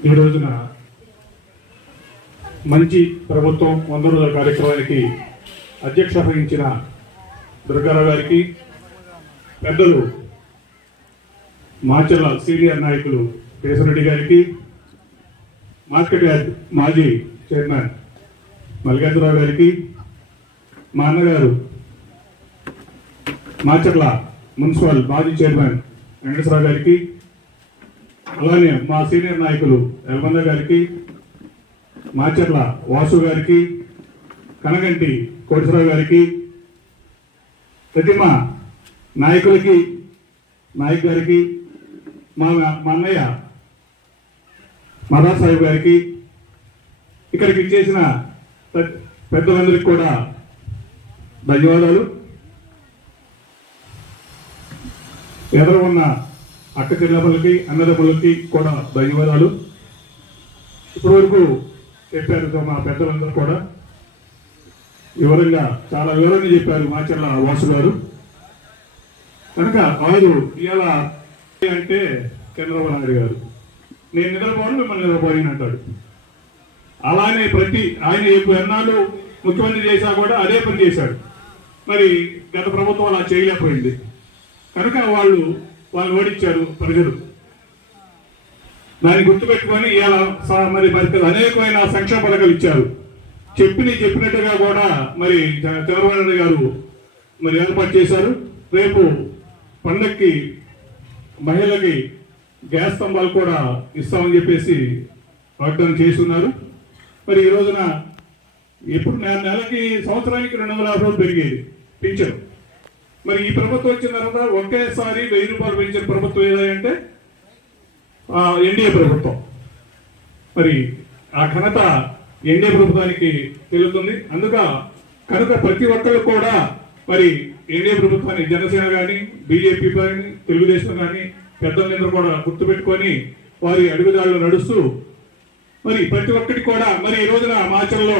ఈ రోజున మంచి ప్రభుత్వం వంద రోజుల కార్యక్రమానికి అధ్యక్ష వహించిన దుర్గారావు గారికి పెద్దలు మాచర్ల సీనియర్ నాయకులు కేశవరెడ్డి గారికి మార్కెట్ యార్డ్ మాజీ చైర్మన్ మల్లికార్జునరావు గారికి మా అన్నగారు మాచర్ల మున్సిపల్ మాజీ చైర్మన్ వెంకటేశ్వరరావు గారికి అలానే మా సీనియర్ నాయకులు ఎల్మంద గారికి మాచర్ల వాసు గారికి కనగంటి కోటిసరావు గారికి ప్రతిమ నాయకులకి నాయక్ గారికి మా మా అన్నయ్య మదా సాహిబ్ గారికి ఇక్కడికి ఇచ్చేసిన పెద్దలందరికి పెద్దలందరికీ కూడా ధన్యవాదాలు. ఎదురు ఉన్న అక్క అన్నదమ్ములకి కూడా ధన్యవాదాలు. ఇప్పటివరకు చెప్పారు మా పెద్దలందరూ కూడా. వివరంగా చాలా వివరంగా చెప్పారు మాచర్ల వాసు గారు. కనుక ఆయన ఇవాళ అంటే చంద్రబాబు నాయుడు గారు. నేను నిద్రపోను మిమ్మల్ని నిద్రపోయాను అంటాడు. అలానే ప్రతి ఆయన ఎప్పుడు ఎన్నాళ్ళు ముఖ్యమంత్రి చేశా కూడా అదే పని చేశాడు. మరి గత ప్రభుత్వం అలా చేయలేకపోయింది. కనుక వాళ్ళు వాళ్ళు ఓడించారు ప్రజలు దాన్ని గుర్తుపెట్టుకొని ఇలా మరి మరి అనేకమైన సంక్షేమ పథకాలు ఇచ్చారు. చెప్పిన చెప్పినట్టుగా కూడా మరి చంద్రబాబు నాయుడు గారు మరి ఏర్పాటు చేశారు. రేపు పండక్కి మహిళలకి గ్యాస్ స్తంభాలు కూడా ఇస్తామని చెప్పేసి వాగ్దానం చేసి ఉన్నారు మరి ఈ రోజున ఎప్పుడు నెలకి సంవత్సరానికి రెండు వందల యాభై రోజులు పెరిగేది పింఛను. మరి ఈ ప్రభుత్వం వచ్చిన తర్వాత ఒకేసారి వెయ్యి రూపాయలు పెంచిన ప్రభుత్వం ఏదంటే ఎన్డీఏ ప్రభుత్వం. మరి ఆ ఘనత ఎన్డీఏ ప్రభుత్వానికి తెలుస్తుంది. అందుక కనుక ప్రతి ఒక్కరు కూడా మరి ఎన్డీఏ ప్రభుత్వాన్ని జనసేన కానీ బీజేపీ కానీ తెలుగుదేశం కానీ పెద్దలందరూ కూడా గుర్తుపెట్టుకొని వారి అడుగుదారులు నడుస్తూ మరి ప్రతి ఒక్కటి కూడా మరి ఈ రోజున మాచల్లో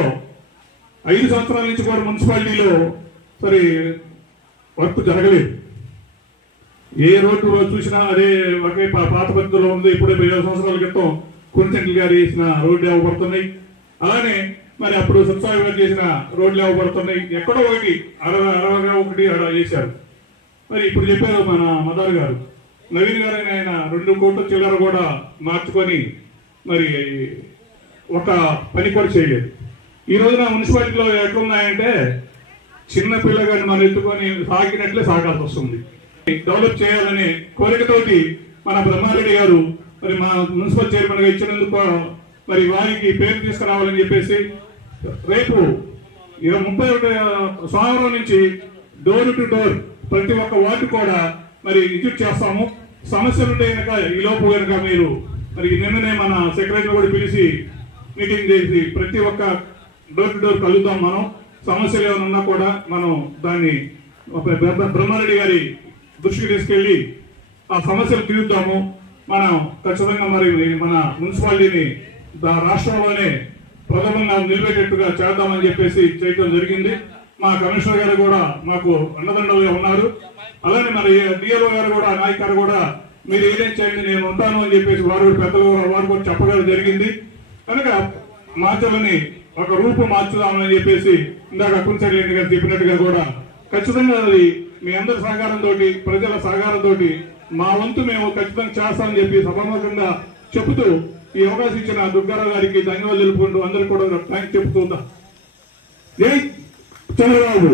ఐదు సంవత్సరాల నుంచి కూడా మున్సిపాలిటీలో మరి వర్క్ జరగలేదు. ఏ రోడ్డు చూసినా అదే ఒకే పాత పద్ధతిలో ఉంది. ఇప్పుడే ఇరవై సంవత్సరాల క్రితం కురిసెంట్ల గారు వేసిన రోడ్లు ఇవ్వబడుతున్నాయి అలానే మరి అప్పుడు సత్సాయి గారు చేసిన రోడ్లు ఇవ్వబడుతున్నాయి ఎక్కడో ఒకటి అరవై అరవైగా ఒకటి అలా చేశారు. మరి ఇప్పుడు చెప్పారు మన మదారు గారు. నవీన్ గారు అయిన ఆయన రెండు కోట్ల చిల్లర కూడా మార్చుకొని మరి ఒక పని కూడా చేయలేదు. ఈ రోజున మున్సిపాలిటీలో ఎట్లున్నాయంటే చిన్న పిల్లగాని మనం ఎత్తుకొని సాగినట్లే సాగాల్సి వస్తుంది. డెవలప్ చేయాలనే కోరికతోటి మన బ్రహ్మారెడ్డి గారు మరి మా మున్సిపల్ చైర్మన్గా ఇచ్చినందుకు మరి వారికి పేరు తీసుకురావాలని చెప్పేసి రేపు ఇరవై ముప్పై ఒకటి సోమవారం నుంచి డోర్ టు డోర్ ప్రతి ఒక్క వార్డు కూడా మరి విజిట్ చేస్తాము. సమస్యలుంటే కనుక ఈ లోపు కనుక మీరు మరి నిన్ననే మన సెక్రటరీ కూడా పిలిచి మీటింగ్ చేసి ప్రతి ఒక్క డోర్ టు డోర్ కలుద్దాం మనం. సమస్యలు ఏమైనా ఉన్నా కూడా మనం దాన్ని ఒక బ్రహ్మారెడ్డి గారి దృష్టికి తీసుకెళ్ళి ఆ సమస్యలు తీరుద్దాము. మనం ఖచ్చితంగా మరి మన మున్సిపాలిటీని దా- రాష్ట్రంలోనే ప్రథమంగా నిలబెట్టేట్టుగా చేద్దామని చెప్పేసి చేయడం జరిగింది. మా కమిషనర్ గారు కూడా మాకు అండదండలుగా ఉన్నారు. అలానే మరి డిఎల్ఓ గారు కూడా నాయక్ గారు కూడా మీరు ఏదైనా చేయండి నేను ఉంటాను అని చెప్పేసి వారు పెద్దలు వారు కూడా చెప్పడం జరిగింది. కనుక మార్చాలని ఒక రూపు మార్చుదామని చెప్పేసి ఇందాక కుంచెల్లి గారు చెప్పినట్టుగా కూడా ఖచ్చితంగా అది మీ అందరి సహకారంతో ప్రజల సహకారంతో మా వంతు మేము ఖచ్చితంగా చేస్తామని చెప్పి సభాముఖంగా చెబుతూ ఈ అవకాశం ఇచ్చిన దుర్గారావు గారికి ధన్యవాదాలు తెలుపుకుంటూ అందరూ కూడా థ్యాంక్స్ చెబుతుందా జై చంద్రబాబు.